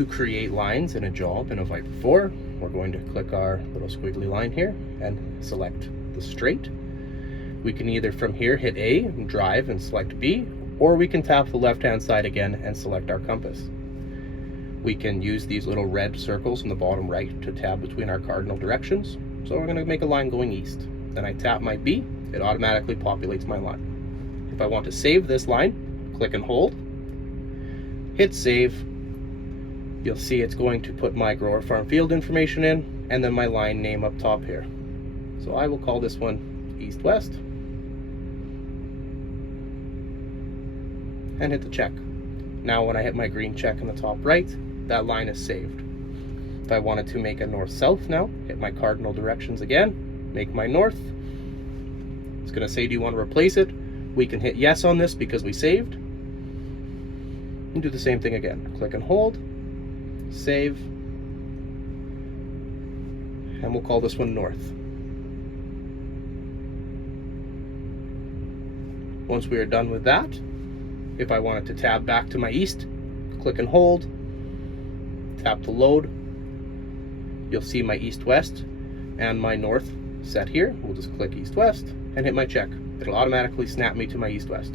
to create lines in a job in a Viper 4, we're going to click our little squiggly line here and select the straight. We can either from here hit A and drive and select B, or we can tap the left hand side again and select our compass. We can use these little red circles in the bottom right to tab between our cardinal directions. So we're going to make a line going east. Then I tap my B, it automatically populates my line. If I want to save this line, click and hold, hit save. You'll see it's going to put my grower farm field information in, and then my line name up top here. So I will call this one east-west, and hit the check. Now when I hit my green check in the top right, that line is saved. If I wanted to make a north-south now, hit my cardinal directions again, make my north. It's going to say, do you want to replace it? We can hit yes on this because we saved. And do the same thing again. Click and hold, save, and we'll call this one north. Once we are done with that, if I wanted to tab back to my east, click and hold, tap to load. You'll see my east-west and my north set here. We'll just click east-west and hit my check. It'll automatically snap me to my east-west.